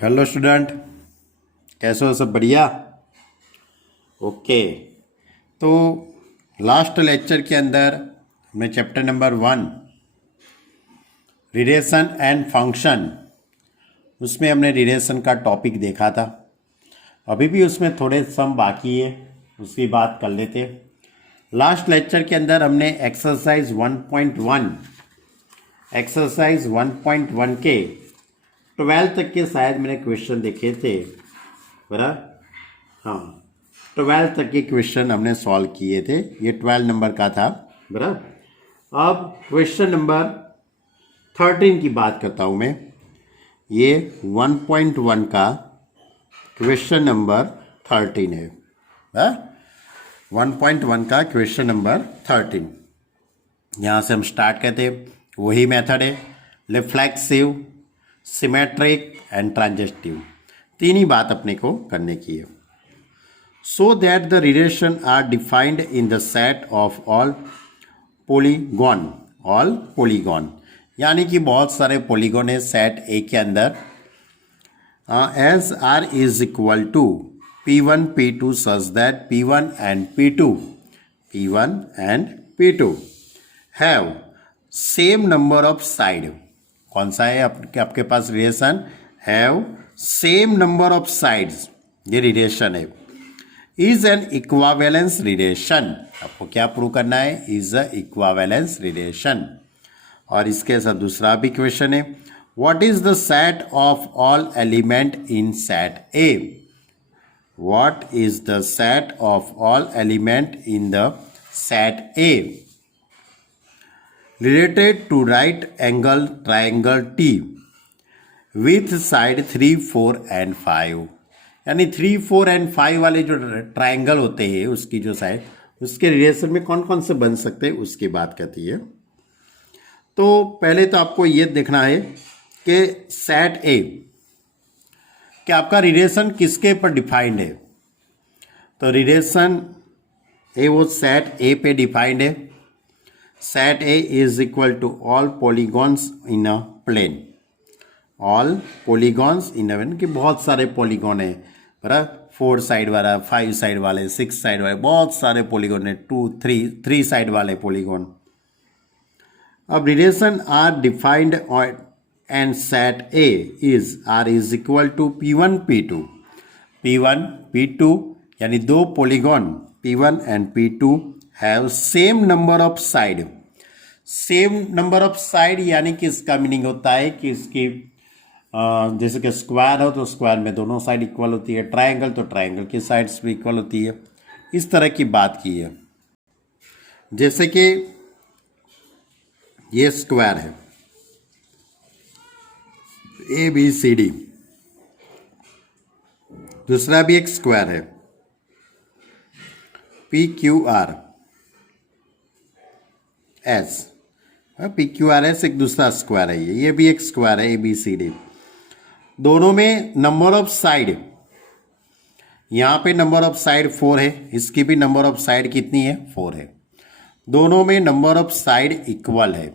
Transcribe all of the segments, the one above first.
Hello student, कैसे हो? सब बढ़िया? ओके। तो लास्ट लेक्चर के अंदर मैं chapter number 1 relation and function, उसमें हमने रिलेशन का टॉपिक देखा था। अभी भी उसमें थोड़े सम बाकी है, उसकी बात कर लेते। लास्ट लेक्चर के अंदर हमने एक्सरसाइज 1.1 के 12 तक के शायद मैंने क्वेश्चन देखे थे, बराबर। हाँ, 12 तक के क्वेश्चन हमने सॉल्व किए थे। ये 12 नंबर का था, बराबर। अब क्वेश्चन नंबर 13 की बात करता हूँ मैं। ये 1.1 का क्वेश्चन नंबर 13 है, 1.1 का क्वेश्चन नंबर 13। यहाँ से हम स्टार्ट करते, वही मेथड है, रिफ्लेक्सिव, सिमेट्रिक एंड ट्रांजिस्टिव। तीन ही बात अपने को करने की है। So that the relation are defined in the set of all polygon, यानी कि बहुत सारे पॉलीगॉन है सेट ए के अंदर। As R is equal to P1 P2 such that P1 and P2 have same number of side। कौन सा है आपके पास relation? Have same number of sides, ये रिलेशन है। Is an equivalence relation. आपको क्या प्रूव करना है? Is a equivalence relation. और इसके साथ दूसरा भी क्वेश्चन है, what is the set of all element in set A. What is the set of all element in the set A related to right angle triangle T with side 3, 4 and 5। यानी 3, 4 and 5 वाले जो triangle होते हैं, उसकी जो side, उसके relation में कौन कौन से बन सकते हैं, उसकी बात करती है। तो पहले तो आपको ये देखना है कि सेट ए कि आपका रिलेशन किसके पर डिफाइंड है। तो रिलेशन ए वो सेट ए पे डिफाइंड है। Set A is equal to all polygons in a plane. All polygons in a, कि बहुत सारे पॉलीगॉन है, बराबर। 4 साइड वाला, 5 साइड वाले, 6 साइड वाले, बहुत सारे पॉलीगॉन है। 2, 3 साइड वाले पॉलीगॉन। अब relation R defined and set A is R is equal to P1 P2 यानी दो polygon P1 and P2 have same number of side. Same number of side यानी कि इसका मीनिंग होता है कि इसकी जैसे कि स्क्वायर हो तो स्क्वायर में दोनों साइड इक्वल होती है, ट्रायंगल तो ट्रायंगल की साइड्स भी इक्वल होती है। इस तरह की बात की है। जैसे कि ये स्क्वायर है ABCD, दूसरा भी एक स्क्वायर है PQRS। PQRS एक दूसरा स्क्वायर है, ये भी एक स्क्वायर है ABCD। दोनों में नंबर ऑफ साइड, यहाँ पे नंबर ऑफ साइड 4 है, इसकी भी नंबर ऑफ साइड कितनी है? 4 है। दोनों में नंबर ऑफ साइड इक्वल है,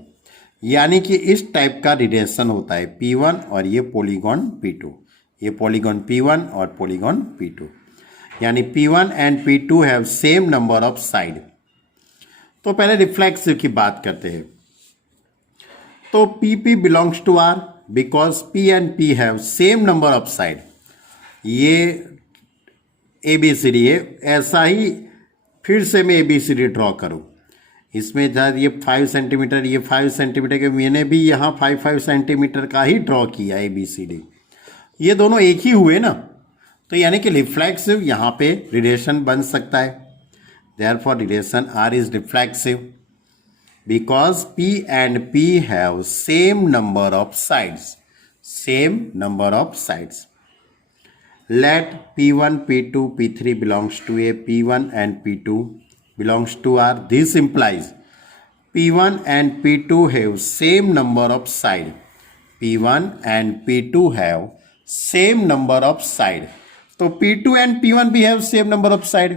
यानी कि इस टाइप का रिलेशन होता है P1 और ये पॉलीगॉन P2। ये पॉलीगॉन P1 और पॉलीगॉन P2, यानी P1 and P2 have same number of side. तो पहले रिफ्लेक्सिव की बात करते हैं। तो PP belongs to R because P and P have same number of side. ये ABCD है, ऐसा ही फिर से मैं ABCD ड्रॉ करूं। इसमें शायद ये 5 सेंटीमीटर, ये 5 सेंटीमीटर के, मैंने भी यहाँ 5 सेंटीमीटर का ही ड्रॉ किया ABCD। ये दोनों एक ही हुए ना, तो यानी कि रिफ्लेक्सिव यहाँ पे रिलेशन बन सकता है। Therefore relation R is reflexive because P and P have same number of sides, let P1 P2 P3 belongs to A, P1 and P2 belongs to R. This implies P1 and P2 have same number of side. P1 and P2 have same number of side. तो P2 and P1 भी have same number of side.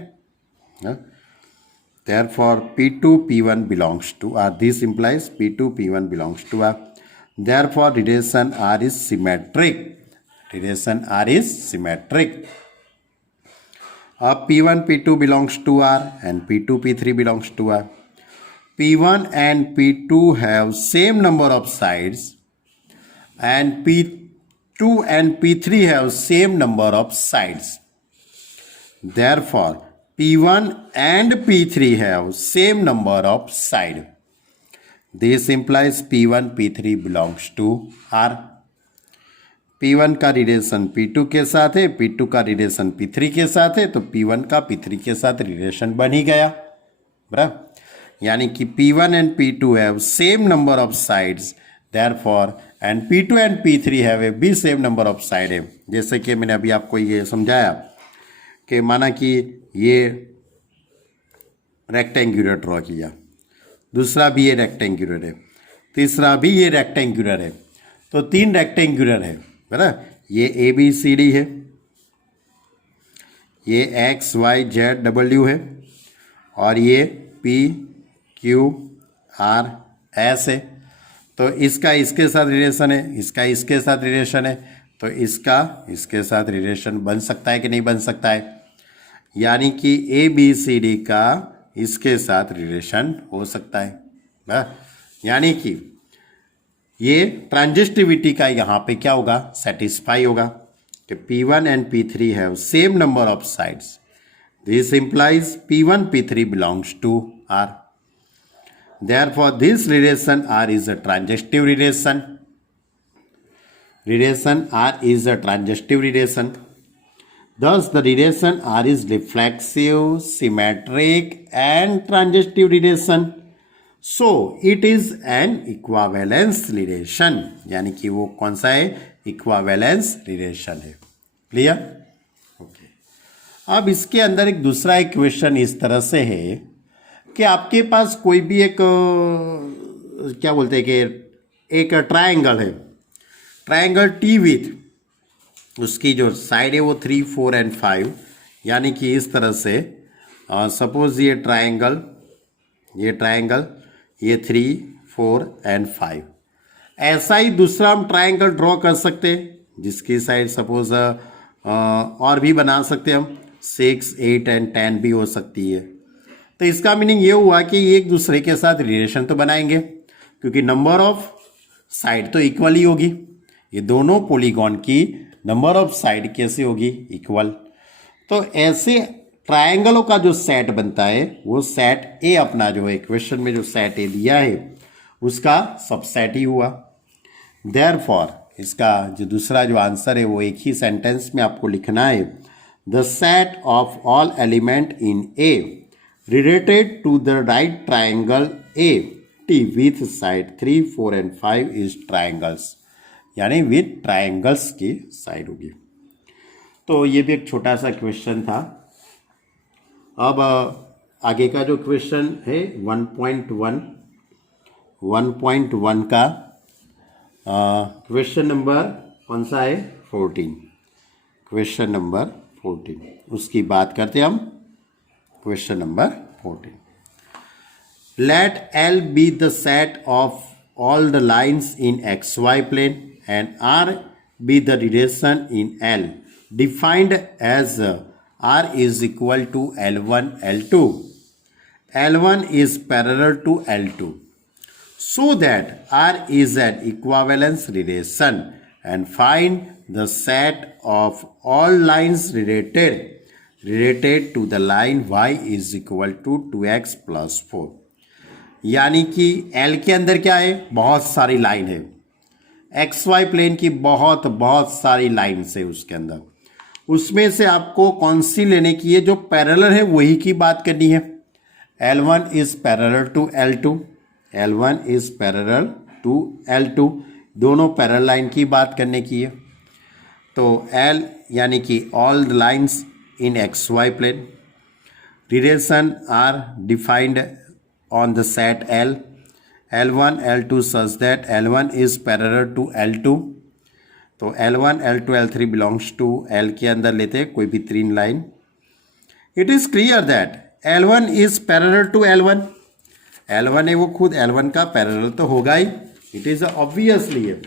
Therefore, P2 P1 belongs to R. This implies P2 P1 belongs to R. Therefore, relation R is symmetric. Relation R is symmetric. P1 P2 belongs to R and P2 P3 belongs to R. P1 and P2 have same number of sides and P2 and P3 have same number of sides. Therefore, P1 and P3 have same number of sides. This implies P1 P3 belongs to R. P1 का relation P2 के साथ है, P2 का relation P3 के साथ है, तो P1 का P3 के साथ रिलेशन बन ही गया. बराबर. यानी कि P1 and P2 have same number of sides, therefore and P2 and P3 have a भी सेम नंबर ऑफ साइड है. जैसे कि मैंने अभी आपको ये समझाया कि माना कि ये रेक्टेंगुलर ड्रॉ किया, दूसरा भी ये रेक्टेंगुलर है, तीसरा भी ये रेक्टेंगुलर है, तो 3 रेक्टेंगुलर है. बराबर. ये ABCD है, ये XYZW है, और ये PQRS है. तो इसका इसके साथ रिलेशन है, इसका इसके साथ रिलेशन है, तो इसका इसके साथ रिलेशन बन सकता है कि नहीं बन सकता है. यानी कि ABCD का इसके साथ रिलेशन हो सकता है. यानी कि ये ट्रांजिस्टिविटी का यहाँ पे क्या होगा, सेटिस्फाई होगा कि P1 and P3 have same number of sides. This implies P1 P3 belongs to R. Therefore, this relation R is a transitive relation. Relation R is a transitive relation. Thus, the relation R is reflexive, symmetric, and transitive relation. So it is an equivalence relation. यानी कि वो कौन सा है, इक्वावेलेंस relation है. Clear. Okay. अब इसके अंदर एक दूसरा इक्वेशन इस तरह से है कि आपके पास कोई भी एक क्या बोलते हैं कि एक ट्रायंगल है, ट्रायंगल T विथ उसकी जो साइड है वो 3, 4 एंड 5. यानी कि इस तरह से सपोज ये ट्रायंगल, ये 3, 4 एंड 5. ऐसा ही दूसरा हम ट्रायंगल ड्रॉ कर सकते हैं जिसकी साइड सपोज और भी बना सकते हैं हम, 6, 8 एंड 10 भी हो सकती है. तो इसका मीनिंग ये हुआ कि एक दूसरे के साथ रिलेशन तो बनाएंगे क्योंकि नंबर ऑफ साइड तो इक्वल ही होगी. ये दोनों पॉलीगॉन की नंबर ऑफ साइड कैसे होगी, इक्वल. तो ऐसे ट्रायंगलों का जो सेट बनता है वो सेट ए अपना जो है इक्वेशन में जो सेट ए दिया है उसका सबसेट ही हुआ. देयरफॉर इसका जो दूसरा जो आंसर है वो एक ही सेंटेंस में आपको लिखना है. The set of all element in A related to the right triangle A T with side 3, 4 and 5 is triangles. यानी विथ ट्रायंगल्स की साइड होगी. तो ये भी एक छोटा सा क्वेश्चन था. अब आगे का जो क्वेश्चन है 1.1 का क्वेश्चन नंबर कौन सा है, 14. क्वेश्चन नंबर 14 उसकी बात करते हैं हम. Question number 14. Let L be the set of all the lines in XY plane and R be the relation in L defined as R is equal to L1, L2. L1 is parallel to L2. So that R is an equivalence relation and find the set of all lines related to the line Y is equal to 2x plus 4. यानी कि L के अंदर क्या है, बहुत सारी line है. XY plane की बहुत सारी लाइन्स है उसके अंदर. उसमें से आपको कौन सी लेने की है, जो पैरेलल है वही की बात करनी है. L1 is parallel to L2, L1 is parallel to L2, दोनों पैरेलल लाइन की बात करने की है. तो L यानी कि all the lines in XY plane, relation R defined on the set L, L1, L2 such that L1 is parallel to L2. तो L1, L2, L3 belongs to L के अंदर लेते हैं कोई भी 3 line. It is clear that L1 is parallel to L1. L1 है वो खुद L1 का पैरेलल तो होगा ही, इट इज़ ऑब्वियसली है.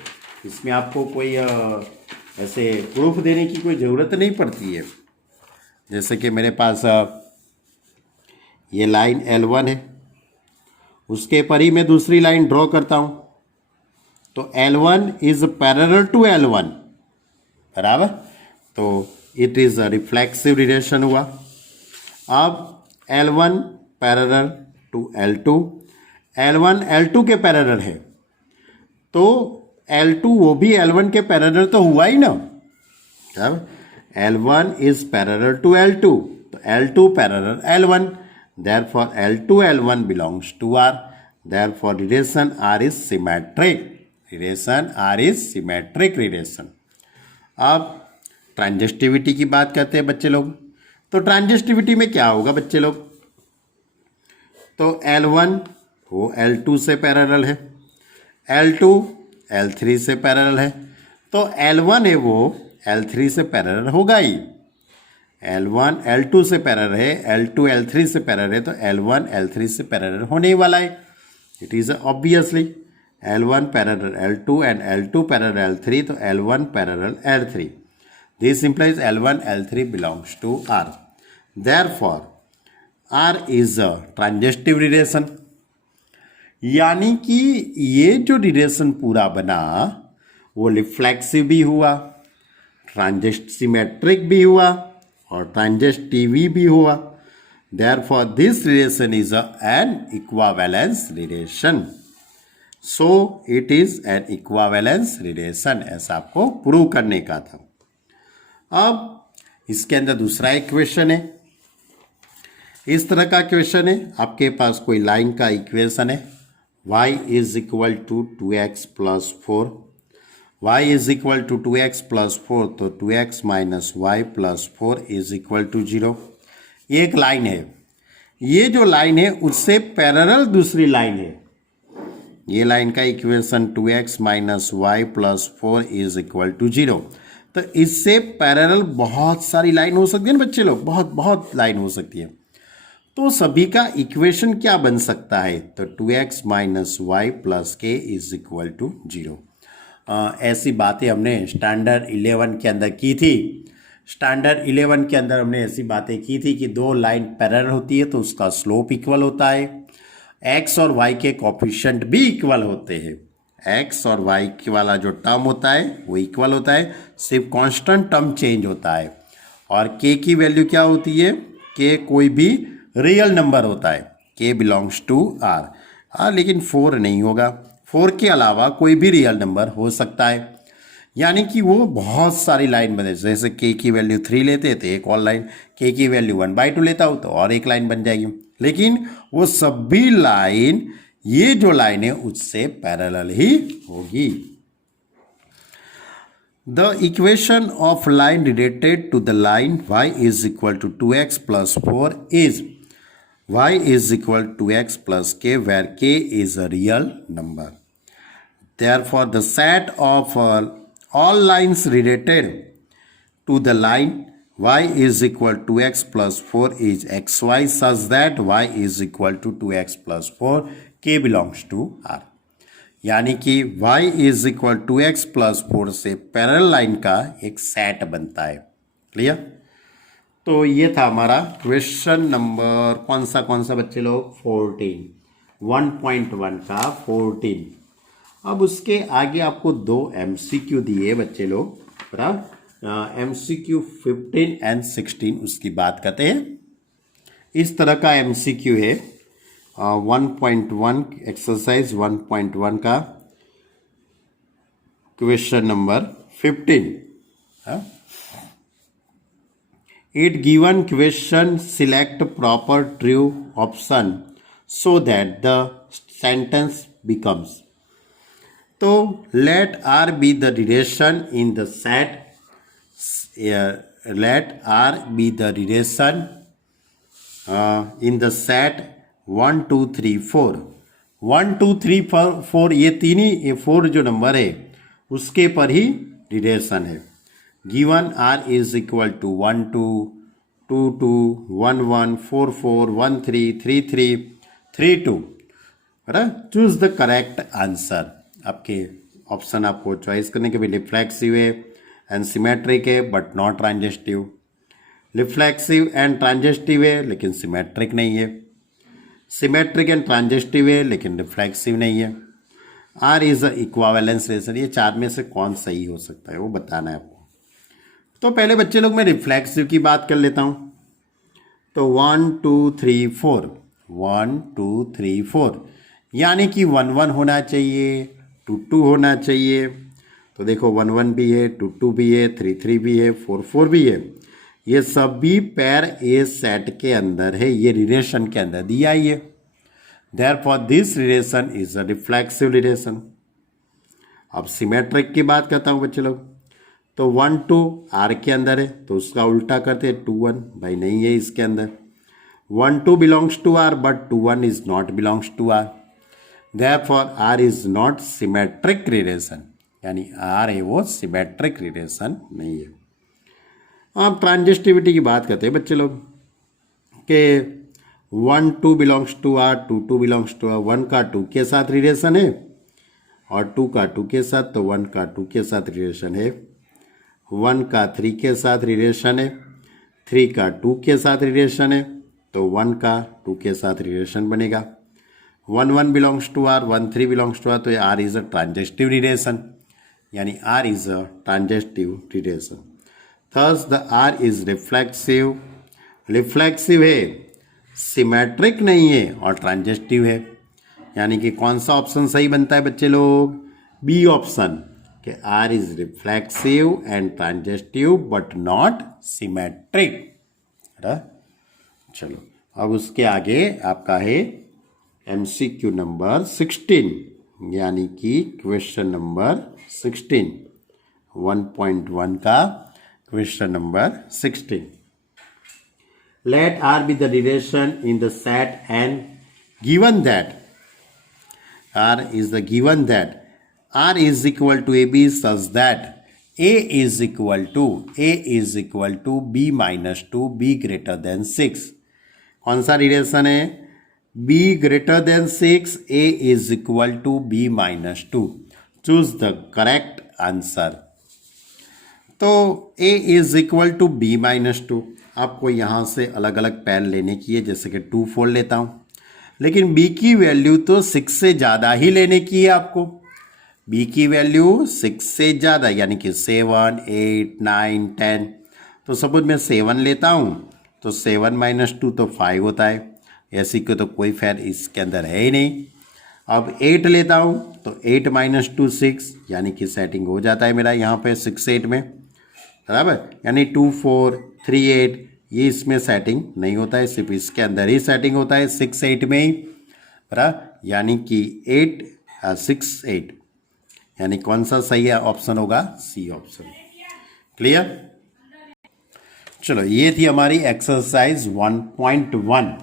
इसमें आपको कोई ऐसे प्रूफ देने की कोई ज़रूरत नहीं पड़ती है। जैसे कि मेरे पास ये लाइन L1 है, उसके पर ही मैं दूसरी लाइन ड्रॉ करता हूँ, तो L1 is parallel to L1, बराबर। तो it is a reflexive relation हुआ। अब L1 parallel to L2, L1 L2 के पैरेलल है, तो L2 वो भी L1 के पैरेलल तो हुआ ही ना। अब L1 is parallel to L2, तो L2 parallel L1, therefore L2 L1 belongs to R, therefore relation R is symmetric, relation R is symmetric relation। अब ट्रांजिस्टिविटी की बात करते हैं बच्चे लोग। तो ट्रांजिस्टिविटी में क्या होगा बच्चे लोग, तो L1 वो L2 से पैरेलल है, L2 L3 से पैरेलल है, तो L1 है वो L3 से पैरेलल होगा ही। L1 L2 से पैरेलल है, L2 L3 से पैरेलल है, तो L1 L3 से पैरेलल होने ही वाला है। It is obviously L1 parallel L2 and L2 parallel L3, तो L1 parallel L3। This implies L1 L3 belongs to R, therefore R is a transitive relation. यानी कि ये जो रिलेशन पूरा बना वो रिफ्लेक्सिव भी हुआ, ट्रांजिस्ट सिमेट्रिक भी हुआ और ट्रांजिस्टिव भी हुआ। Therefore this relation is an equivalence relation, so it is an equivalence relation, ऐसा आपको प्रूव करने का था। अब इसके अंदर दूसरा एक क्वेश्चन है, इस तरह का क्वेश्चन है, आपके पास कोई लाइन का इक्वेशन है, y is equal to 2x plus 4, y is equal to 2x plus 4, तो 2x minus y plus 4 is equal to 0। ये एक लाइन है, ये जो लाइन है उससे पैरेलल दूसरी लाइन है। ये लाइन का equation 2x minus y plus 4 is equal to 0। तो इससे पैरेलल बहुत सारी लाइन हो सकती है ना बच्चे लोग, बहुत बहुत लाइन हो सकती है। तो सभी का इक्वेशन क्या बन सकता है, तो 2x माइनस वाई प्लस के इज इक्वल टू 0। ऐसी बातें हमने स्टैंडर्ड 11 के अंदर की थी। स्टैंडर्ड 11 के अंदर हमने ऐसी बातें की थी कि दो लाइन पैरेलल होती है तो उसका स्लोप इक्वल होता है, x और y के कोफिशिएंट भी इक्वल होते हैं। x और y के वाला जो टर्म होता है वो इक्वल होता है, सिर्फ कांस्टेंट टर्म चेंज होता है। और k की वैल्यू क्या होती है, k कोई भी रियल नंबर होता है, k बिलोंग्स टू r। हाँ, लेकिन 4 नहीं होगा, 4 के अलावा कोई भी रियल नंबर हो सकता है। यानी कि वो बहुत सारी लाइन बने, जैसे k की वैल्यू 3 लेते तो एक और लाइन, k की वैल्यू 1/2 लेता हूँ तो और एक लाइन बन जाएगी। लेकिन वो सभी लाइन, ये जो लाइन है उससे पैरेलल ही होगी। The equation of line related to the line y is equal to 2x plus 4 is y is equal to x plus k where k is a real number. Therefore the set of all lines related to the line y is equal to x plus 4 is xy such that y is equal to 2x plus 4, k belongs to R। यानी कि y is equal to x plus 4 से parallel line का एक set बनता है। Clear? तो ये था हमारा क्वेश्चन नंबर कौन सा बच्चे लोग, 14, 1.1 का 14। अब उसके आगे आपको 2 MCQ दिए बच्चे लोग, बराबर। MCQ 15 एंड 16 उसकी बात करते हैं। इस तरह का MCQ है 1.1 एक्सरसाइज 1.1 का question number 15। It given question select proper true option so that the sentence becomes. तो let R be the relation in the set, let R be the relation in the set 1 2 3 4। 1 2 3 4 ये तीन ही, ये 4 जो number है उसके पर ही relation है। Given R is equal to 1 2 2 2 1 1 4 4 1 3 3 3 3 2। Choose the correct answer. आपके ऑप्शन आपको चॉइस करने के भी रिफ्लेक्सिव है, एंड सिमेट्रिक है but not transitive. Reflexive and transitive है लेकिन सिमेट्रिक नहीं है। सिमेट्रिक एंड ट्रांजिस्टिव है लेकिन रिफ्लेक्सिव नहीं है। R is a equivalence relation. ये चार में से कौन सही हो सकता है वो बताना है आपको। तो पहले बच्चे लोग मैं रिफ्लेक्सिव की बात कर लेता हूँ। तो 1 2 3 4 1 2 3 4 यानी कि 1 1 होना चाहिए, 2 2 होना चाहिए। तो देखो 1 1 भी है, 2 2 भी है, 3 3 भी है, 4 4 भी है। ये सभी पैर ए सेट के अंदर है, ये रिलेशन के अंदर दिया ही है। Therefore this relation is a reflexive relation. अब सिमेट्रिक की बात करता हूँ बच्चे लोग। तो 1 2 आर के अंदर है तो उसका उल्टा करते हैं 2 1। भाई नहीं है इसके अंदर। 1 2 belongs to R but 2 1 is not belongs to R. Therefore R is not symmetric relation, यानी आर है वो सिमेट्रिक रिलेशन नहीं है। अब ट्रांजिस्टिविटी की बात करते हैं बच्चे लोग कि 1 2 belongs to R, 2 2 belongs to R. 1 का 2 के साथ रिलेशन है और 2 का 2 के साथ, तो 1 का 2 के साथ रिलेशन है। 1 का 3 के साथ रिलेशन है, 3 का 2 के साथ रिलेशन है, तो 1 का 2 के साथ रिलेशन बनेगा। 1 1 belongs to R, 1 3 belongs to R, तो R is a transitive relation, यानी R is a transitive relation. Thus the R is reflexive. Reflexive है, सिमेट्रिक नहीं है और ट्रांजिस्टिव है। यानी कि कौन सा ऑप्शन सही बनता है बच्चे लोग? बी ऑप्शन, कि R is reflexive and transitive but not symmetric. चलो अब उसके आगे आपका है MCQ नंबर 16, यानी कि क्वेश्चन नंबर 16, 1.1 का question number 16। Let R be the relation in the set and given that R is the given that R is equal to AB such that A is equal to B minus 2, B greater than 6। कौन सा relation है? B greater than 6, A is equal to B minus 2। Choose the correct answer। तो A is equal to B minus 2। आपको यहाँ से अलग अलग पैर लेने की है, जैसे कि 2 4 लेता हूँ, लेकिन B की वैल्यू तो 6 से ज़्यादा ही लेने की है आपको। B की वैल्यू 6 से ज़्यादा, यानी कि 7 8 9 10। तो सपोज मैं 7 लेता हूँ तो 7 माइनस 2 तो 5 होता है। ऐसी को तो कोई पैर इसके अंदर है ही नहीं। अब 8 लेता हूँ तो 8 माइनस 2 6, यानी कि सेटिंग हो जाता है मेरा यहाँ पे 6 8 में, बराबर। यानी 2 4 3 8 ये इसमें सेटिंग नहीं होता है, सिर्फ इसके अंदर ही सेटिंग होता है 6 8 में ही, बराबर। यानी कि 8 6 8, यानी कौन सा सही है ऑप्शन होगा? C option. क्लियर? चलो ये थी हमारी एक्सरसाइज 1.1।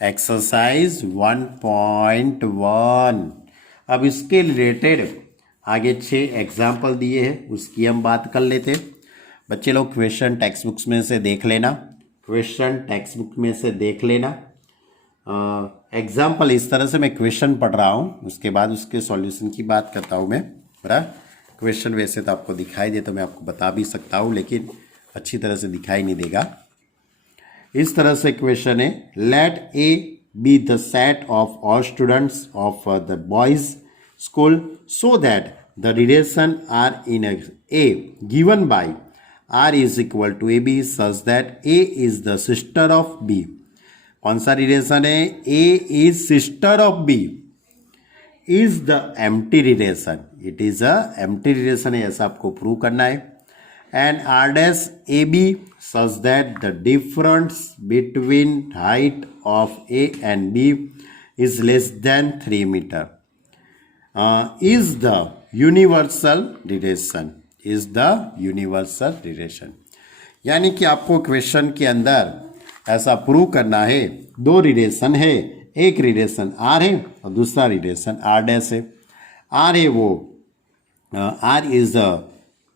एक्सरसाइज 1.1। अब इसके रिलेटेड आगे 6 एग्जाम्पल दिए हैं, उसकी हम बात कर लेते हैं। बच्चे लोग क्वेश्चन टेक्स्ट बुक्स में से देख लेना, क्वेश्चन टेक्स्ट बुक में से देख लेना। एग्जाम्पल इस तरह से मैं क्वेश्चन पढ़ रहा हूँ, उसके बाद उसके सॉल्यूशन की बात करता हूँ मैं, बराबर। क्वेश्चन वैसे तो आपको दिखाई दे तो मैं आपको बता भी सकता हूँ, लेकिन अच्छी तरह से दिखाई नहीं देगा। इस तरह से क्वेश्चन है, let A be the set of all students of the boys school so that the relation R in A given by R is equal to AB such that A is the sister of B। कौन सा relation है? A is sister of B is the empty relation। It is a empty relation है, ऐसा आपको prove करना है। And R dash AB such that the difference between height of A and B is less than 3 meter is the universal relation। Is the universal relation. यानी कि आपको question के अंदर ऐसा प्रूव करना है, 2 रिलेशन है, एक रिलेशन आर है और दूसरा रिलेशन आर डैश है। आर है वो R is the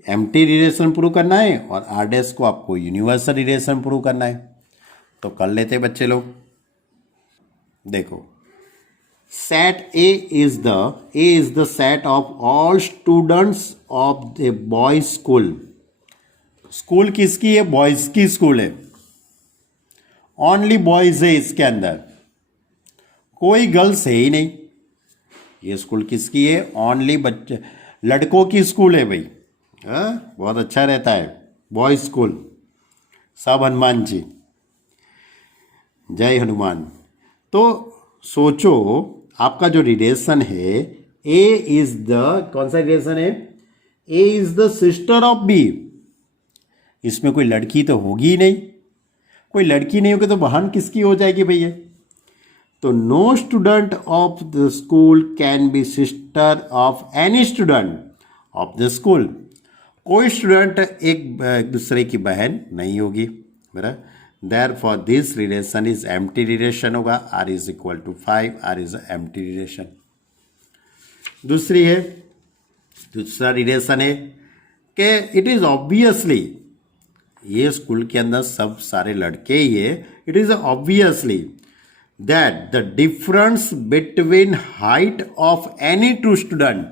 empty relation prove करना है और आर डैश को आपको यूनिवर्सल रिलेशन प्रूव करना है। तो कर लेते बच्चे लोग। देखो set A is the set of all students of the boys school. School किसकी है? बॉयज की स्कूल है, ओनली बॉयज है इसके अंदर, कोई गर्ल्स है ही नहीं। ये स्कूल किसकी है? ओनली बच्चे, लड़कों की स्कूल है भाई। बहुत अच्छा रहता है बॉयज स्कूल। सब हनुमान जी, जय हनुमान। तो सोचो आपका जो रिलेशन है, ए इज द, कौन सा रिलेशन है? A is the sister of B. इसमें कोई लड़की तो होगी ही नहीं, कोई लड़की नहीं होगी तो बहन किसकी हो जाएगी भैया? तो no student of the school can be sister of any student of the school. कोई स्टूडेंट एक दूसरे की बहन नहीं होगी, बराबर। Therefore this relation is empty relation होगा, r is equal to 5, r is a empty relation। दूसरा रिलेशन है कि इट इज ऑब्वियसली, ये स्कूल के अंदर सब सारे लड़के ही है, it is obviously that the difference between height of any two student,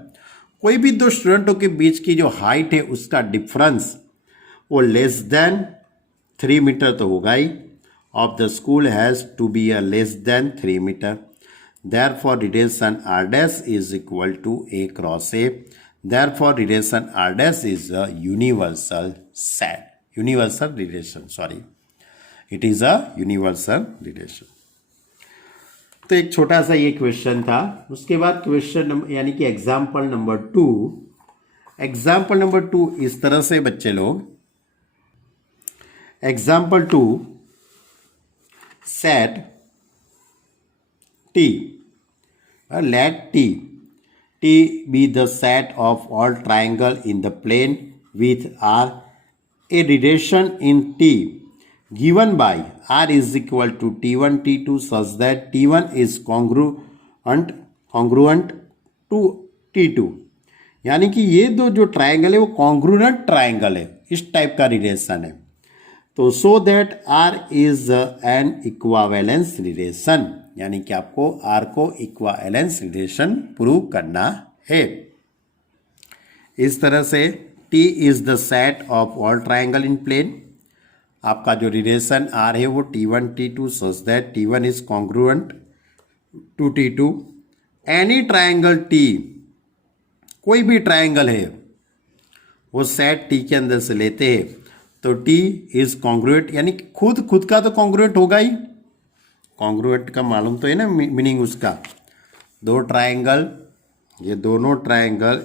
कोई भी दो स्टूडेंटों के बीच की जो हाइट है उसका डिफरेंस वो लेस देन 3 मीटर तो होगा ही, of the school has to be a less than 3 metre. Therefore relation R dash is equal to A cross A। Therefore relation R dash is a universal set, universal relation, sorry, it is a universal relation। तो एक छोटा सा ये question था। उसके बाद question यानी कि एग्जाम्पल नंबर 2, एग्जाम्पल नंबर 2 इस तरह से बच्चे लोग, example 2, set T, let T be the set of all triangle in the plane with R, a relation in T given by R is equal to T1 T2 such that T1 is congruent to T2। यानी कि ये दो जो triangle है वो congruent triangle है, इस type का रिलेशन है। तो so that R is an equivalence relation, यानी कि आपको R को इक्वावेलेंस रिलेशन प्रूव करना है। इस तरह से T is the set of all triangle in plane, आपका जो रिलेशन R है वो T1 T2 such that T1 is congruent to T2। Any triangle T, कोई भी ट्राइंगल है वो सेट T के अंदर से लेते हैं तो T इज कॉन्ग्रुएंट, यानी खुद का तो कॉन्ग्रुएंट होगा ही। कॉन्ग्रुएंट का मालूम तो है ना मीनिंग उसका, दो ट्राइंगल, ये दोनों ट्राइंगल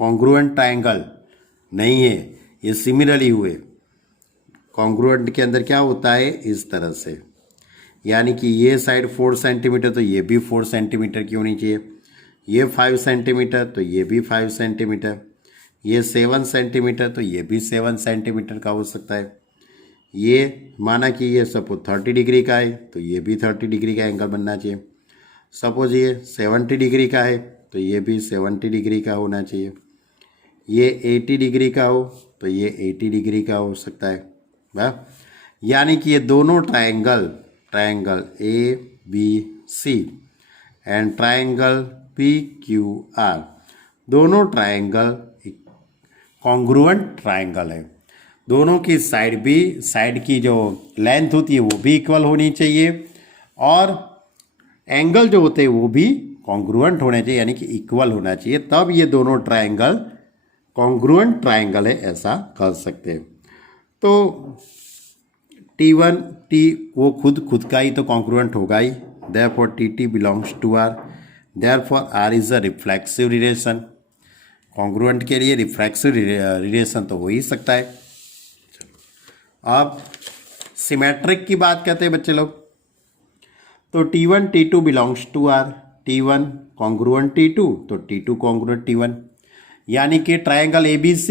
कॉन्ग्रुएंट ट्राइंगल नहीं है, ये सिमिलरली हुए। कॉन्ग्रुएंट के अंदर क्या होता है? इस तरह से, यानी कि ये साइड 4 सेंटीमीटर तो ये भी 4 सेंटीमीटर की होनी चाहिए, ये 5 सेंटीमीटर तो ये भी 5 सेंटीमीटर, ये 7 सेंटीमीटर तो ये भी 7 सेंटीमीटर का हो सकता है। ये माना कि ये सपोज 30 डिग्री का है तो ये भी 30 डिग्री का एंगल बनना चाहिए। सपोज ये 70 डिग्री का है तो ये भी 70 डिग्री का होना चाहिए। ये 80 डिग्री का हो तो ये 80 डिग्री का हो सकता है, वाह। यानी कि ये दोनों triangle A B C and triangle P Q R, दोनों ट्राइंगल कॉन्ग्रुएंट ट्राइंगल है। दोनों की साइड की जो लेंथ होती है वो भी इक्वल होनी चाहिए और एंगल जो होते हैं वो भी कॉन्ग्रुएंट होने चाहिए, यानी कि इक्वल होना चाहिए, तब ये दोनों ट्राइंगल कॉन्ग्रुएंट ट्राइंगल है, ऐसा कर सकते हैं। तो T1 T वो खुद का ही तो कॉन्ग्रुएंट होगा ही, therefore TT belongs to R, therefore R is a reflexive relation. Congruent के लिए रिफ्लेक्सिव रिलेशन तो हो ही सकता है। अब सिमेट्रिक की बात करते हैं बच्चे लोग, तो T1 T2 belongs to R, T1 congruent T2 तो T2 कॉन्ग्रुएंट T1, यानी कि triangle ABC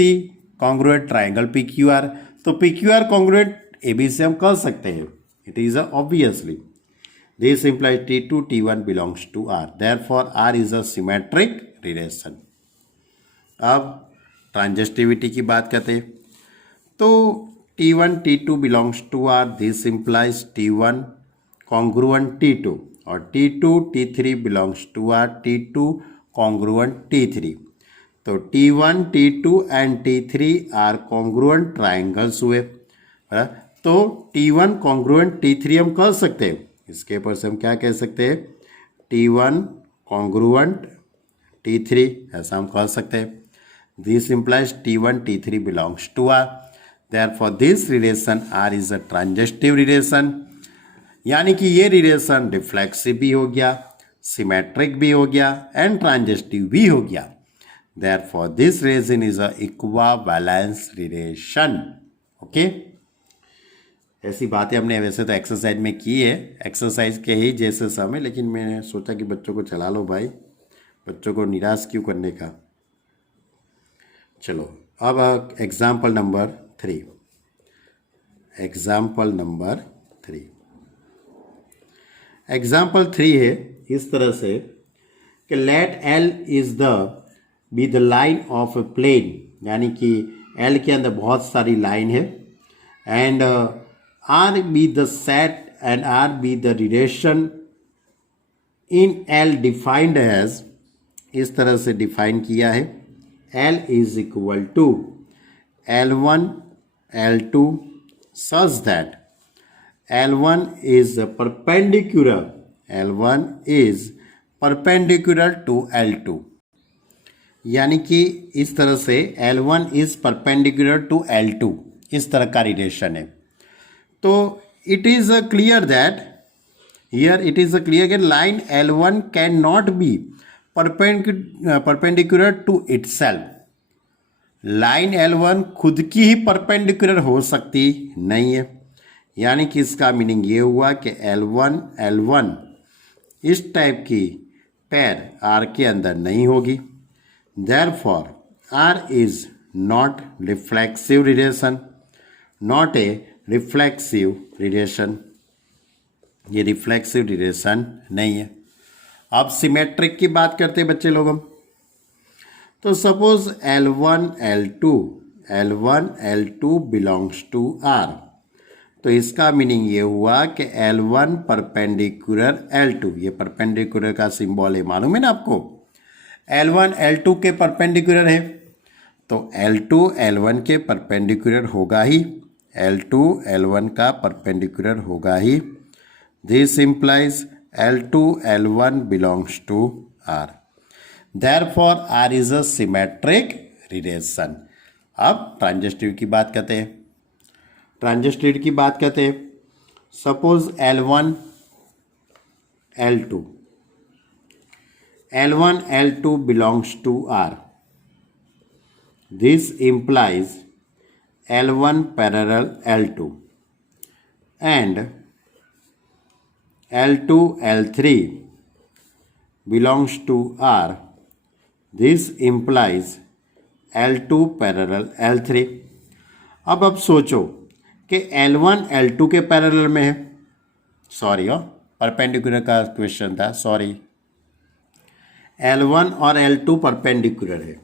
congruent triangle PQR, तो PQR कॉन्ग्रुएंट ABC हम कर सकते हैं, it is obviously this implies T2 T1 belongs to R, therefore R is a symmetric relation. अब transitivity की बात करते हैं, तो T1 T2 belongs to R, this implies T1 congruent T2, और T2 T3 belongs to are, T2 congruent T3। तो T1 T2 and T3 are congruent triangles हुए। तो T1 कॉन्ग्रुएंट T3 हम कह सकते हैं, इसके ऊपर से हम क्या कह सकते हैं, T1 कॉन्ग्रुएंट T3, ऐसा हम कह सकते हैं। This implies T1 T3 belongs to R. Therefore this relation R is a transitive relation, यानी कि ये रिलेशन रिफ्लेक्सिव भी हो गया, सिमेट्रिक भी हो गया एंड ट्रांजिस्टिव भी हो गया। Therefore this relation is a equivalence relation. Okay, ऐसी बातें हमने वैसे तो एक्सरसाइज में की है, एक्सरसाइज के ही जैसे समय, लेकिन मैंने सोचा कि बच्चों को चला लो भाई, बच्चों को निराश क्यों करने का। चलो अब एग्जाम्पल नंबर 3। एग्जाम्पल नंबर 3 है इस तरह से कि let L is the be the line of a plane, यानी कि एल के अंदर बहुत सारी लाइन है, and R be the set and R be the relation in L defined as, इस तरह से डिफाइन किया है, L is equal to L1 L2 such that L1 is perpendicular, L1 is perpendicular to L2, यानी कि इस तरह से L1 is perpendicular to L2, इस तरह का रिलेशन है। तो it is clear that here it is clear that line L1 cannot be perpendicular to itself, line L1 खुद की ही परपेंडिकुलर हो सकती नहीं है, यानी कि इसका मीनिंग ये हुआ कि L1 इस टाइप की पैर R के अंदर नहीं होगी। Therefore R is not reflexive relation, not a reflexive relation, ये रिफ्लेक्सिव रिलेशन नहीं है। अब सिमेट्रिक की बात करते हैं बच्चे लोग हम। तो suppose L1 L2 belongs to R, तो इसका मीनिंग ये हुआ कि L1 परपेंडिकुलर L2, ये परपेंडिकुलर का सिंबल है, मालूम है ना आपको, L1 L2 के परपेंडिकुलर है, तो L2 L1 के परपेंडिकुलर होगा ही, L2 L1 का परपेंडिकुलर होगा ही। This implies L2 L1 belongs to R. Therefore R is a symmetric relation. अब ट्रांजिस्टिव की बात करते हैं, ट्रांजिस्टिव की बात करते हैं। Suppose L1 L2 belongs to R. This implies L1 parallel L2 and L2 L3 belongs to R. This implies L2 parallel L3. अब सोचो कि L1 L2 के पैरेलल में है, सॉरी परपेंडिकुलर का क्वेश्चन था, सॉरी, L1 और L2 परपेंडिकुलर है,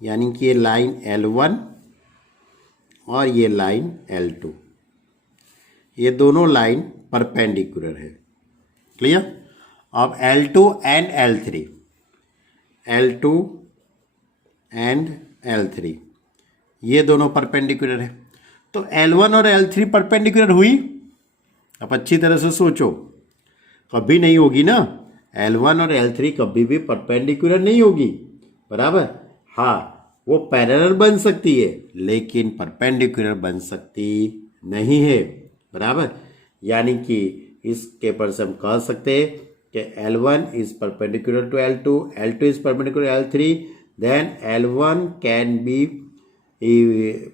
यानी कि ये लाइन L1 और ये लाइन L2, ये दोनों लाइन परपेंडिकुलर है। क्लियर? अब L2 एंड L3 ये दोनों परपेंडिकुलर है, तो L1 और L3 परपेंडिकुलर हुई। अब अच्छी तरह से सोचो, कभी नहीं होगी ना, L1 और L3 कभी भी परपेंडिकुलर नहीं होगी, बराबर। हाँ, वो पैरेलल बन सकती है लेकिन परपेंडिकुलर बन सकती नहीं है, बराबर। यानी कि इसके पर से हम कह सकते हैं कि L1 is perpendicular to L2, L2 is perpendicular L3, then L1 can be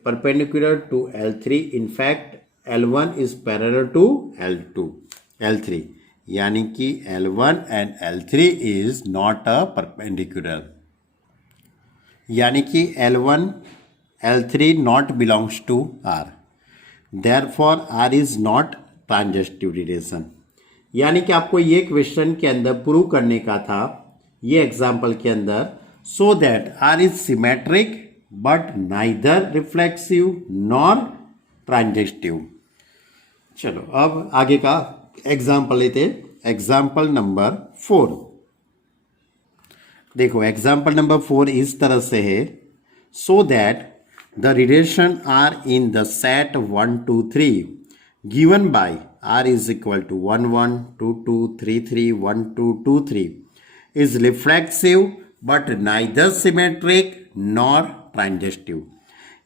perpendicular to L3, in fact L1 is parallel to L3, यानी कि L1 and L3 is not a perpendicular, यानी कि L1 L3 not belongs to R, therefore R is not transitive relation. यानी कि आपको ये question के अंदर प्रूव करने का था, ये एग्जाम्पल के अंदर, सो that R is symmetric but neither reflexive nor transitive. चलो अब आगे का एग्जाम्पल लेते हैं, एग्जाम्पल नंबर 4। देखो एग्जाम्पल नंबर 4 इस तरह से है, so that the relation R in the set 1 2 3 given by R is equal to 1 1 2 2 3 3 1 2 2 3 is reflexive but neither symmetric nor transitive.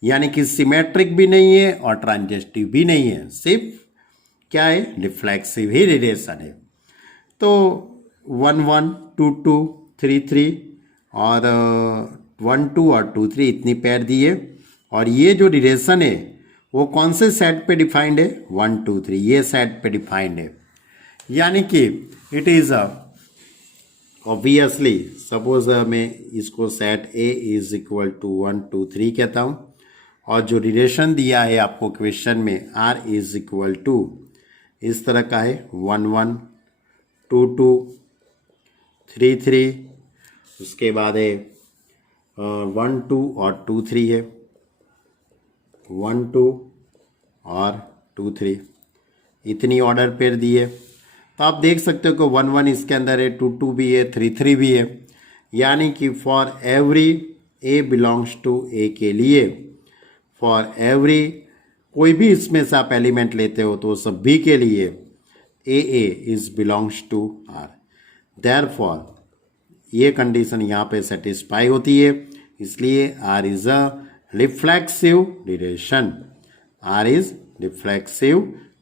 यानी कि सिमेट्रिक भी नहीं है और ट्रांजिस्टिव भी नहीं है, सिर्फ क्या है, रिफ्लेक्सिव ही रिलेशन है। तो 1 1 2 2 3 3 और 1 2 और 2 3 इतनी पेयर दी है, और ये जो रिलेशन है वो कौन से सेट पे डिफाइंड है, 1 2 3 ये सेट पे डिफाइंड है। यानी कि इट इज ऑब्वियसली, सपोज मैं इसको set A is equal to 1 2 3 कहता हूँ, और जो रिलेशन दिया है आपको क्वेश्चन में आर इज इक्वल टू इस तरह का है 1 1 2 2 3 3, उसके बाद है 1 2 और 2 3 है, 1 2 और 2 3 इतनी ऑर्डर पेयर दी है। तो आप देख सकते हो कि 1 1 इसके अंदर है, 2 2 भी है, 3 3 भी है। यानी कि for every A belongs to A के लिए, फॉर एवरी कोई भी इसमें से आप एलिमेंट लेते हो तो सभी के लिए A is belongs to R. Therefore ये कंडीशन यहाँ पे सेटिस्फाई होती है, इसलिए R is a reflexive relation, R is reflexive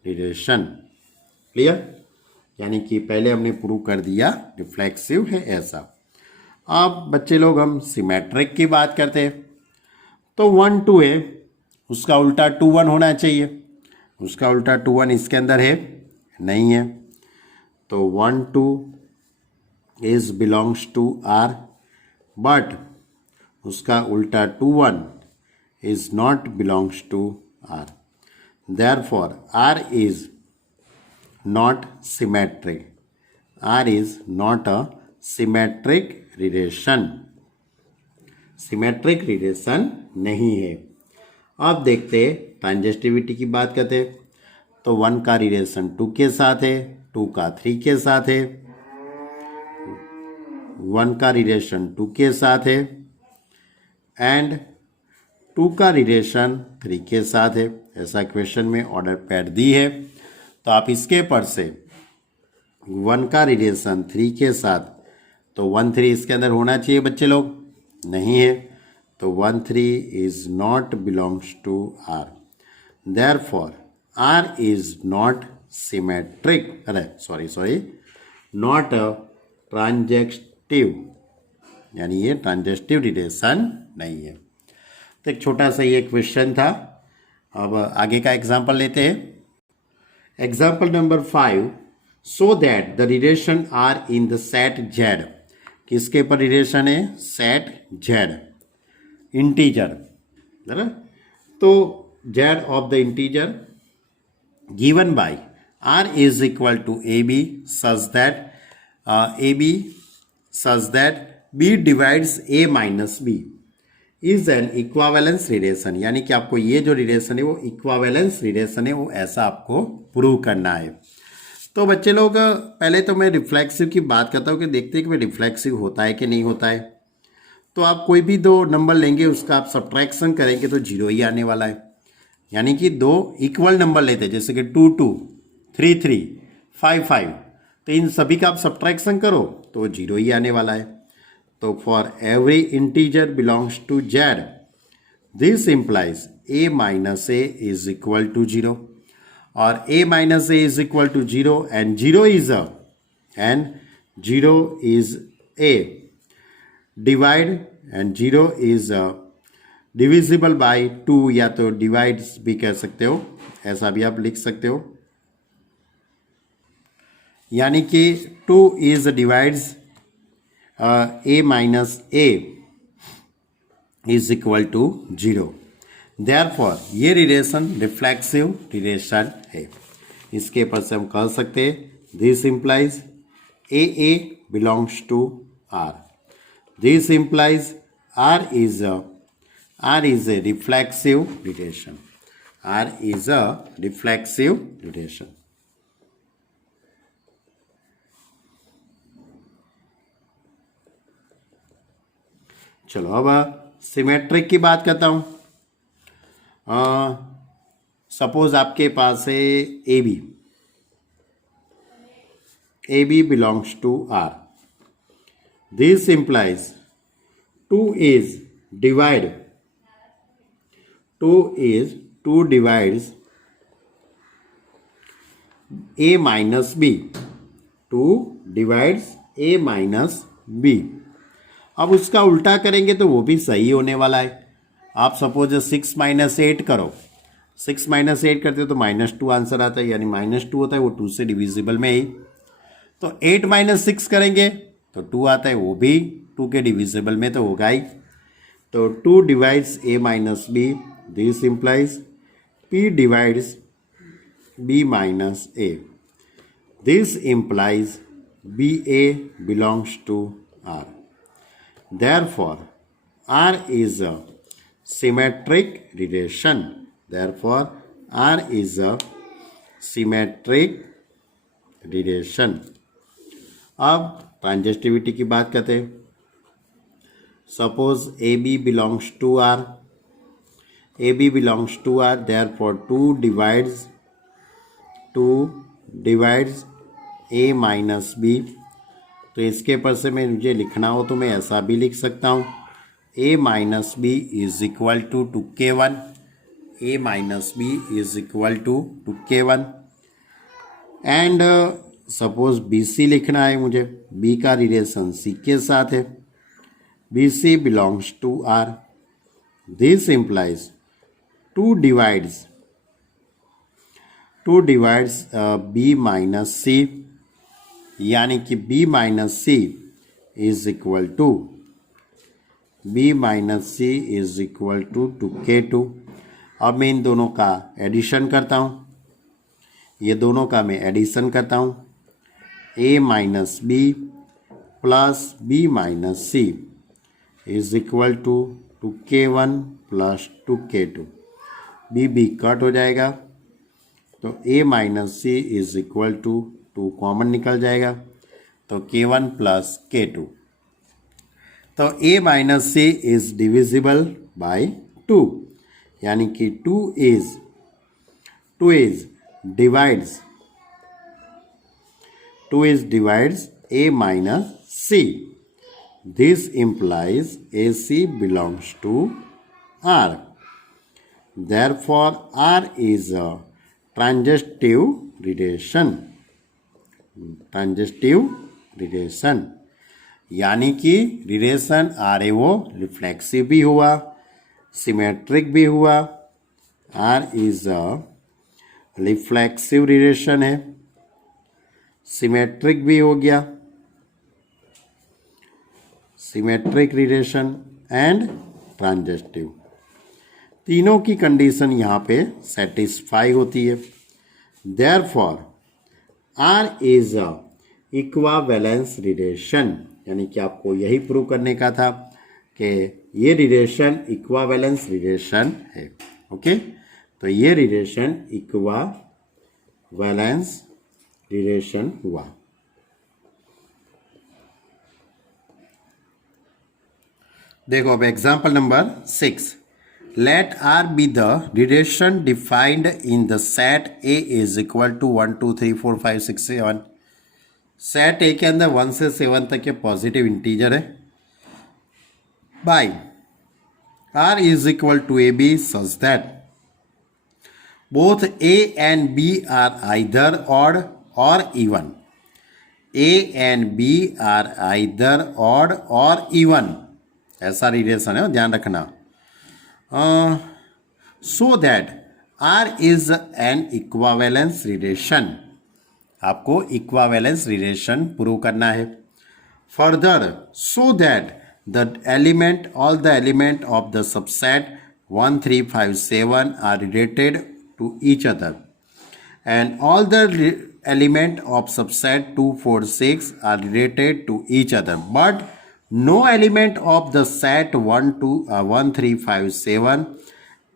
relation. Clear? यानी कि पहले हमने प्रूव कर दिया रिफ्लेक्सिव है ऐसा। अब बच्चे लोग हम सिमेट्रिक की बात करते हैं, तो 1 2 है, उसका उल्टा 2 1 होना चाहिए, उसका उल्टा 2 1 इसके अंदर है नहीं है, तो 1 2 is belongs to R, but उसका उल्टा 2 1 is not belongs to R. Therefore R is not symmetric, R is not a symmetric relation, symmetric relation नहीं है। अब देखते हैं ट्रांजिस्टिविटी की बात करते हैं, तो 1 का रिलेशन 2 के साथ है, 2 का 3 के साथ है, 1 का रिलेशन 2 के साथ है एंड 2 का रिलेशन 3 के साथ है। ऐसा क्वेश्चन में ऑर्डर पेयर दी है, तो आप इसके पर से 1 का रिलेशन 3 के साथ, तो 1 3 इसके अंदर होना चाहिए बच्चे लोग, नहीं है, तो 1 3 is not belongs to R. Therefore R is not symmetric, अरे सॉरी नॉट अ ट्रांजिस्टिव, यानी ये ट्रांजिस्टिव रिलेशन नहीं है। तो एक छोटा सा ये क्वेश्चन था। अब आगे का एग्जाम्पल लेते हैं। Example number 5, so that the relation are in the set Z, किसके पर रिलेशन है, सेट Z, इंटीजर, है, तो Z of the integer given by R is equal to A B such that B divides A minus B is an equivalence relation. यानी कि आपको ये जो रिलेशन है वो इक्वावेलेंस रिलेशन है, वो ऐसा आपको प्रूव करना है। तो बच्चे लोग पहले तो मैं रिफ्लेक्सिव की बात करता हूँ कि देखते हैं कि रिफ्लेक्सिव होता है कि नहीं होता है। तो आप कोई भी दो नंबर लेंगे, उसका आप सब्ट्रैक्शन करेंगे तो 0 ही आने वाला है। यानी कि दो इक्वल नंबर लेते हैं, जैसे कि 2 2 3 3 5 5, तो इन सभी का आप सब्ट्रैक्शन करो तो 0 ही आने वाला है। तो for every integer belongs to Z, this implies A minus A is equal to 0, और A minus A is equal to 0 and 0 is A divide, and 0 is divisible by 2, या तो डिवाइड्स भी कह सकते हो, ऐसा भी आप लिख सकते हो। यानी कि 2 is divides A minus A is equal to 0। Therefore ये रिलेशन रिफ्लेक्सिव रिलेशन है। इसके पर से हम कह सकते हैं this implies A belongs to R, this implies R is a reflexive relation, R is a reflexive relation. चलो अब सिमेट्रिक की बात करता हूँ। सपोज आपके पास है a B belongs to R. This implies 2 divides a minus b. 2 divides a minus b. अब उसका उल्टा करेंगे तो वो भी सही होने वाला है। आप सपोज 6 माइनस 8 करो, 6 माइनस 8 करते हो तो -2 आंसर आता है, यानी -2 होता है, वो 2 से डिविजिबल में ही। तो 8 माइनस 6 करेंगे तो 2 आता है, वो भी 2 के डिविजिबल में तो होगा ही। तो 2 divides a minus b, this implies p divides b minus a, this implies ba belongs to r. Therefore r is a symmetric relation. Therefore r is a symmetric relation. अब ट्रांजिस्टिविटी की बात करते हैं। Suppose A B belongs to R, therefore 2 divides a minus b. तो इसके पर से मैं मुझे लिखना हो तो मैं ऐसा भी लिख सकता हूँ, A minus B is equal to 2k1, A minus B is equal to 2k1। And suppose B C लिखना है मुझे, बी का रिलेशन सी के साथ है, B C belongs to R. This implies 2 divides B minus C, यानी कि B minus C is equal to 2k2। अब मैं इन दोनों का एडिशन करता हूँ, ये दोनों का मैं एडिशन करता हूँ, a minus b plus b minus C is equal to 2k1 plus 2k2। B cut हो जाएगा तो a minus C is equal to 2 common निकल जाएगा, तो k1 प्लस k2। तो a minus C is divisible by 2, यानी कि 2 divides a minus c. This implies AC belongs to R. Therefore, R is a transitive relation. यानी कि relation are है वो रिफ्लेक्सिव भी हुआ, सिमेट्रिक भी हुआ। R is a reflexive relation है, सिमेट्रिक भी हो गया, सिमेट्रिक रिलेशन एंड ट्रांजिस्टिव। तीनों की कंडीशन यहाँ पे सेटिस्फाई होती है। Therefore R is a equivalence relation, यानी कि आपको यही प्रूव करने का था कि ये रिलेशन इक्विवेलेंस रिलेशन है। ओके, तो ये रिलेशन इक्विवेलेंस रिलेशन हुआ। देखो अब example number 6। Let R be the relation defined in the set A is equal to 1 2 3 4 5 6 7। Set A के अंदर 1 से 7 तक के पॉजिटिव इंटीजर है, by R is equal to A B such that both A and b are either odd और even. A and b are either odd और even, ऐसा relation है, ध्यान रखना। So that R is an equivalence relation. आपको equivalence relation prove करना है। Further, so that all the element of the subset 1 3 5 7 are related to each other, and all the element of subset 2 4 6 are related to each other, but no element of the set 1 3 5 7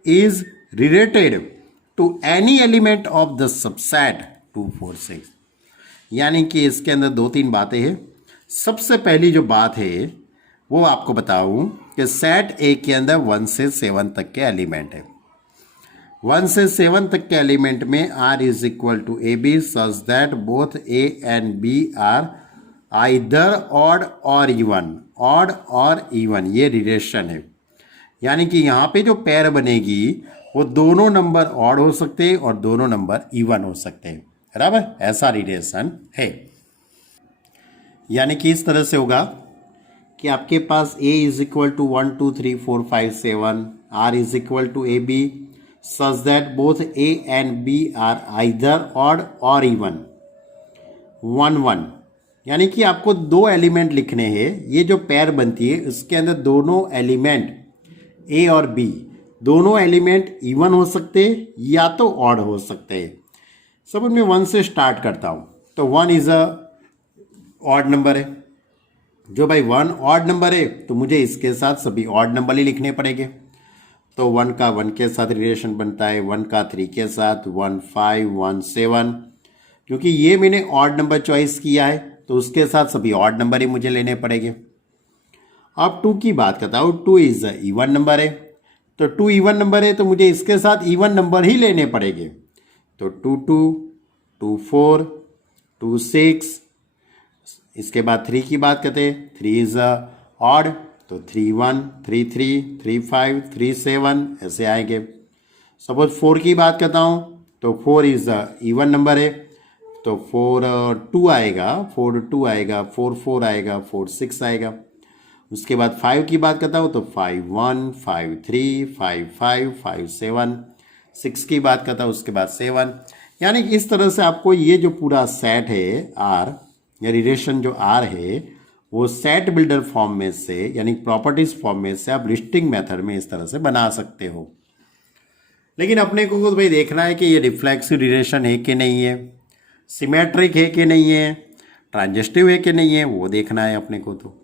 is related to any element of the subset 2 4 6। यानी कि इसके अंदर 2-3 बातें हैं। सबसे पहली जो बात है, वो आपको बताऊं कि सेट ए के अंदर 1 से 7 तक के एलिमेंट है। 1 से 7 तक के एलिमेंट में R is equal to A B such that both A and b are either odd और इवन, ऑड और इवन, ये रिलेशन है। यानी कि यहाँ पे जो पेयर बनेगी वो दोनों नंबर ऑड हो सकते हैं और दोनों नंबर इवन हो सकते हैं, बराबर, ऐसा रिलेशन है। यानी कि इस तरह से होगा कि आपके पास a is equal to 1 2 3 4 5 7, r is equal to A B such that both a and b are either odd और इवन 1 1। यानी कि आपको दो एलिमेंट लिखने हैं। ये जो पेयर बनती है उसके अंदर दोनों एलिमेंट a और b, दोनों एलिमेंट इवन हो सकते हैं या तो ऑड हो सकते हैं। सब मैं 1 से स्टार्ट करता हूँ। तो 1 इज अ ऑड नंबर है। जो भाई 1 ऑड नंबर है तो मुझे इसके साथ सभी ऑड नंबर ही लिखने पड़ेंगे। तो 1 का 1 के साथ रिलेशन बनता है, 1 का 3 के साथ, 1 5 1 7। क्योंकि ये मैंने ऑड नंबर चॉइस किया है तो उसके साथ सभी ऑड नंबर ही मुझे लेने पड़ेंगे। अब 2 की बात करता हूँ। 2 इज इवन नंबर है, तो 2 इवन नंबर है तो मुझे इसके साथ इवन नंबर ही लेने पड़ेंगे। तो 2 2 2 4 2 6। इसके बाद 3 की बात करते हैं। 3 इज ऑड, तो 3 1 3 3 3 5 3 7 ऐसे आएंगे। सपोज 4 की बात करता हूँ तो 4 इज इवन नंबर है, तो 4 2 आएगा, 4 2 आएगा, 4 4 आएगा, 4 6 आएगा। उसके बाद 5 की बात करता हूँ तो 5 1 5 3 5 5 5 7। 6 की बात करता हूँ उसके बाद 7। यानी कि इस तरह से आपको ये जो पूरा सेट है आर या रिलेशन जो आर है वो सेट बिल्डर फॉर्म में से यानी प्रॉपर्टीज फॉर्म में से आप लिस्टिंग मेथड में इस तरह से बना सकते हो। लेकिन अपने को तो भाई देखना है कि ये रिफ्लेक्सिव रिलेशन है कि नहीं है, सिमेट्रिक है कि नहीं है, ट्रांजिस्टिव है कि नहीं है, वो देखना है अपने को। तो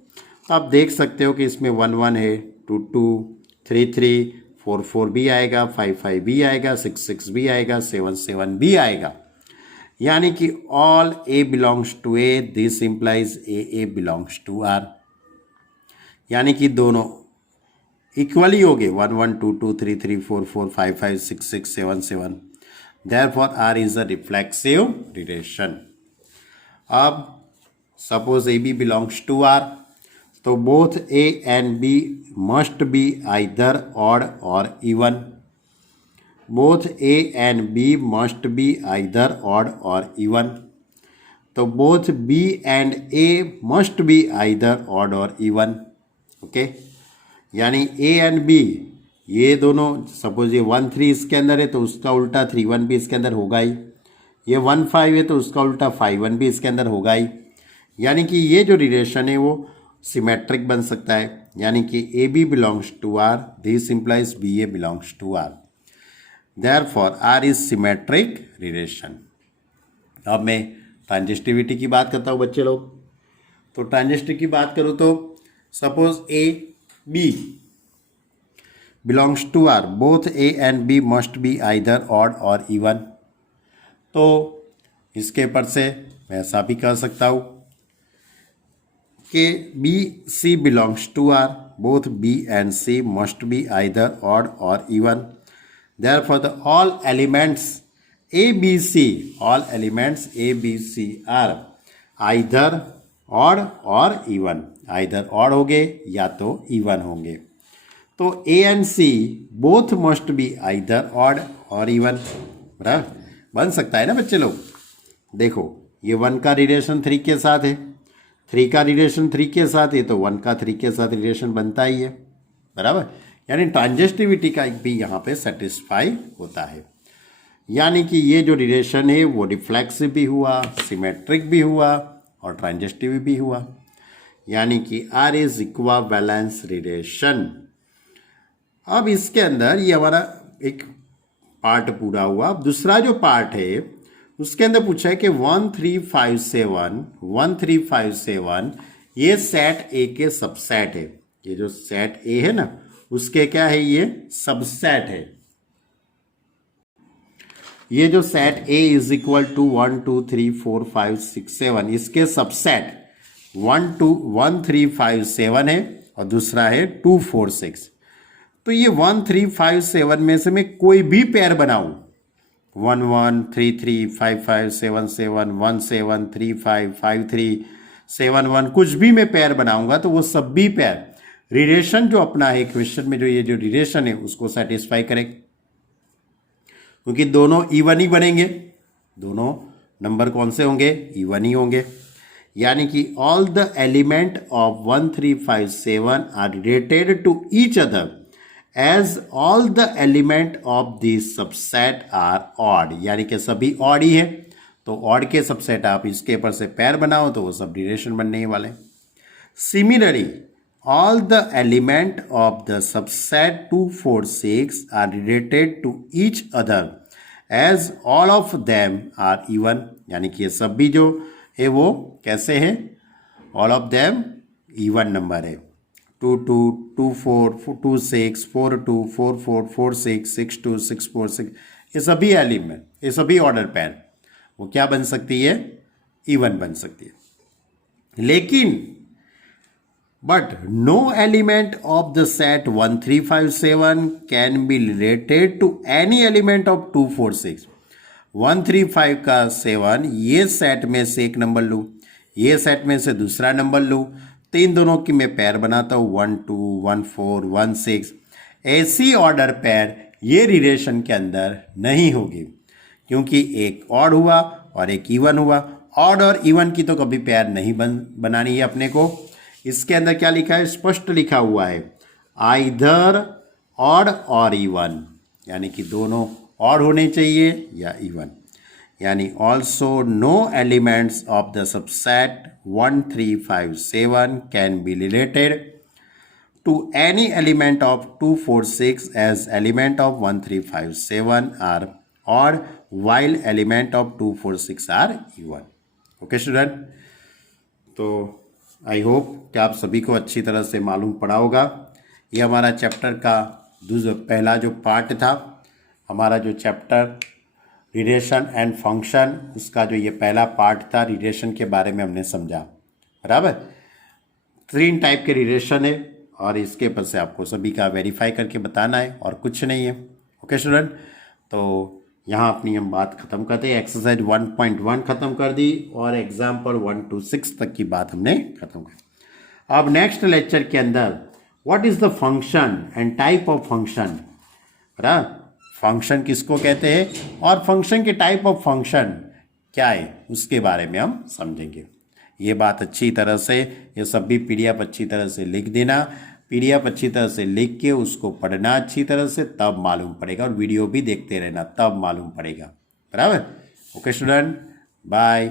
आप देख सकते हो कि इसमें 1 1 है, 2 2 3 3 4 4 भी आएगा, 5 5 भी आएगा, 6 6 भी आएगा, 7 7 भी आएगा। यानी कि all A belongs to A, this implies A belongs to R. यानी कि दोनों इक्वली हो गए, 1 1 2 2 3 3 4 4 5 5 6 6 7 7। Therefore R is a reflexive relation. अब suppose A B belongs to R, तो both A and B must be either odd और even. Both A and B must be either odd और even. तो both B and A must be either odd और even. Okay, यानी A and B ये दोनों, suppose ये 1 3 इसके अंदर है तो उसका उल्टा 3 1 भी इसके अंदर होगा ही। ये 1 5 है तो उसका उल्टा 5 1 भी इसके अंदर होगा ही। यानी कि ये जो रिलेशन है वो सिमेट्रिक बन सकता है। यानी कि A B belongs to R, this implies B A belongs to R. Therefore, R is symmetric relation. अब मैं ट्रांजिस्टिविटी की बात करता हूँ बच्चे लोग। तो ट्रांजिस्टिव की बात करूँ तो suppose A B belongs to R, both A and B must be either odd और इवन। तो इसके पर से मैं ऐसा भी कह सकता हूँ कि B C belongs to R, both B and C must be either odd और even. Therefore, all elements A, B, C, all elements A, B, C are either odd or even. Either odd होंगे या तो even होंगे। तो A and C both must be either odd or even। बराबर बन सकता है ना बच्चे लोग। देखो ये 1 का रिलेशन 3 के साथ है, 3 का रिलेशन 3 के साथ है, तो 1 का 3 के साथ रिलेशन बनता ही है, बराबर। यानी ट्रांजिस्टिविटी का भी यहाँ पे सेटिस्फाई होता है। यानी कि ये जो रिलेशन है वो रिफ्लेक्सिव भी हुआ, सिमेट्रिक भी हुआ और ट्रांजिस्टिव भी हुआ। यानी कि आर इज इक्विवेलेंस रिलेशन। अब इसके अंदर ये हमारा एक पार्ट पूरा हुआ। अब दूसरा जो पार्ट है उसके अंदर पूछा है कि 1 3 5 7 1 3 5 7 ये सेट ए के सबसेट है। ये जो सेट ए है ना उसके क्या है, ये सबसेट है। ये जो set A is equal to 1 2 3 4 5 6 7 इसके सबसेट 1 2 1 3 5 7 है और दूसरा है 2 4 6। तो ये 1 3 5 7 में से मैं कोई भी पेयर बनाऊं, 1 1 3 3 5 5 7 7 1 7 3 5 5 3 7 1, कुछ भी मैं पेयर बनाऊंगा तो वो सब भी पेयर रिलेशन जो अपना है क्वेश्चन में, जो ये जो रिलेशन है उसको सेटिस्फाई करेगा, क्योंकि दोनों इवन ही बनेंगे। दोनों नंबर कौन से होंगे? इवन ही होंगे। यानी कि all the element of 1 3 5 7 are related to each other as all the element of this subset are odd. यानी कि सभी ऑड ही है, तो ऑड के सबसेट आप इसके ऊपर से पेयर बनाओ तो वो सब रिलेशन बनने ही वाले। Similarly all the element of the subset 2 4 6 are related to each other as all of them are even। यानी कि ये सब भी जो है वो कैसे है? all of them even number है। 2 2 2 4 2 6 4 2 4 4 4 6 6 2 6 4 6, ये सभी एलिमेंट, ये सभी ऑर्डर पेयर वो क्या बन सकती है? इवन बन सकती है। लेकिन but no element of the set 1 3 5 7 can be related to any element of 2 4 6। 1 3 5 का 7 ये सेट में से एक नंबर लूँ, ये सेट में से दूसरा नंबर लूँ, तो इन दोनों की मैं पेयर बनाता हूँ 1 2 1 4 1 6। ऐसी ऑर्डर पेयर ये रिलेशन के अंदर नहीं होगी, क्योंकि एक ऑड हुआ और एक इवन हुआ। ऑड और इवन की तो कभी पेयर नहीं बनानी है अपने को। इसके अंदर क्या लिखा है? स्पष्ट लिखा हुआ है आइदर ऑड और इवन, यानी कि दोनों ऑड होने चाहिए या इवन। यानी also no elements of the subset 1 3 5 7 can be related to any element of 2 4 6 as element of 1 3 5 7 are odd while element of 2 4 6 are even. Okay student, तो आई होप कि आप सभी को अच्छी तरह से मालूम पड़ा होगा। ये हमारा चैप्टर का पहला जो पार्ट था, हमारा जो चैप्टर रिलेशन एंड फंक्शन, उसका जो ये पहला पार्ट था, रिलेशन के बारे में हमने समझा। बराबर 3 टाइप के रिलेशन है और इसके ऊपर से आपको सभी का वेरीफाई करके बताना है और कुछ नहीं है। ओके स्टूडेंट, तो यहाँ अपनी हम बात ख़त्म करते हैं। एक्सरसाइज 1.1 ख़त्म कर दी और एग्जाम्पल 1 to 6 तक की बात हमने ख़त्म कर। अब नेक्स्ट लेक्चर के अंदर what is the function and type of function, function किसको कहते हैं और फंक्शन के टाइप ऑफ फंक्शन क्या है उसके बारे में हम समझेंगे। ये बात अच्छी तरह से, ये सब भी PDF अच्छी तरह से लिख देना। PDF अच्छी तरह से लिख के उसको पढ़ना अच्छी तरह से, तब मालूम पड़ेगा, और वीडियो भी देखते रहना तब मालूम पड़ेगा। बराबर? Okay student, bye.